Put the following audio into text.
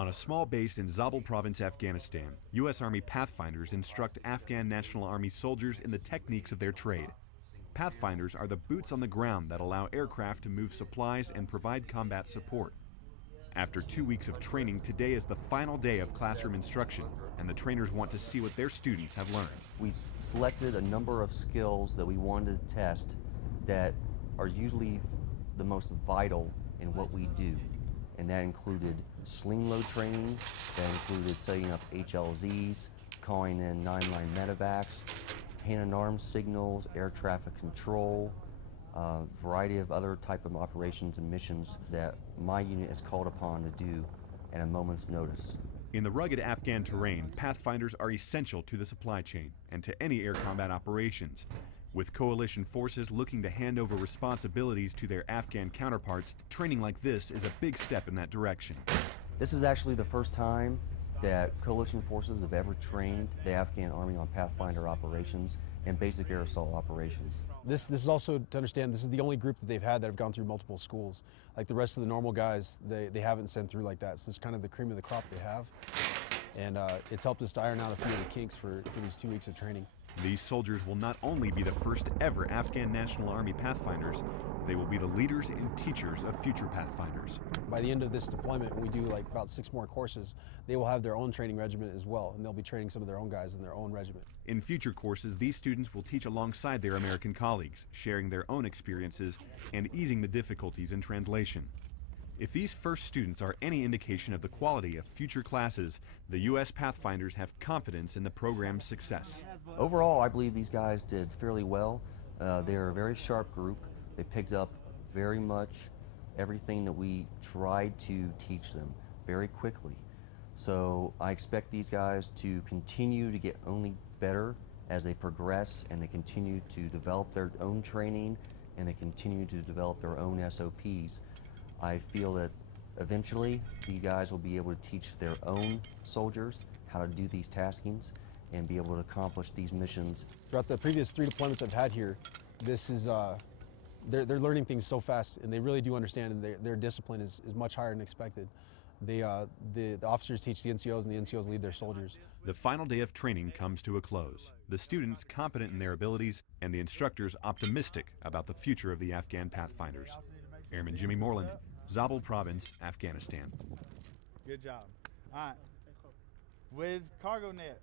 On a small base in Zabul Province, Afghanistan, U.S. Army pathfinders instruct Afghan National Army soldiers in the techniques of their trade. Pathfinders are the boots on the ground that allow aircraft to move supplies and provide combat support. After 2 weeks of training, today is the final day of classroom instruction, and the trainers want to see what their students have learned. We selected a number of skills that we wanted to test that are usually the most vital in what we do. And that included sling load training, that included setting up HLZs, calling in 9-line medevacs, hand and arm signals, air traffic control, a variety of other type of operations and missions that my unit is called upon to do at a moment's notice. In the rugged Afghan terrain, pathfinders are essential to the supply chain and to any air combat operations. With coalition forces looking to hand over responsibilities to their Afghan counterparts, training like this is a big step in that direction. This is actually the first time that coalition forces have ever trained the Afghan Army on Pathfinder operations and basic air assault operations. This is also to understand this is the only group that they've had that have gone through multiple schools. Like the rest of the normal guys, they haven't sent through like that. So it's kind of the cream of the crop they have. And it's helped us to iron out a few of the kinks for these 2 weeks of training. These soldiers will not only be the first ever Afghan National Army Pathfinders, they will be the leaders and teachers of future Pathfinders. By the end of this deployment, we do like about 6 more courses. They will have their own training regiment as well, and they'll be training some of their own guys in their own regiment. In future courses, these students will teach alongside their American colleagues, sharing their own experiences and easing the difficulties in translation. If these first students are any indication of the quality of future classes, the U.S. Pathfinders have confidence in the program's success. Overall, I believe these guys did fairly well. They're a very sharp group. They picked up very much everything that we tried to teach them very quickly. So I expect these guys to continue to get only better as they progress, and they continue to develop their own training, and they continue to develop their own SOPs. I feel that eventually these guys will be able to teach their own soldiers how to do these taskings and be able to accomplish these missions. Throughout the previous 3 deployments I've had here, this is they're learning things so fast, and they really do understand, and their discipline is much higher than expected. The officers teach the NCOs, and the NCOs lead their soldiers. The final day of training comes to a close. The students confident in their abilities, and the instructors optimistic about the future of the Afghan Pathfinders. Airman Jimmy Moreland, Zabul Province, Afghanistan. Good job. All right. With cargo nets,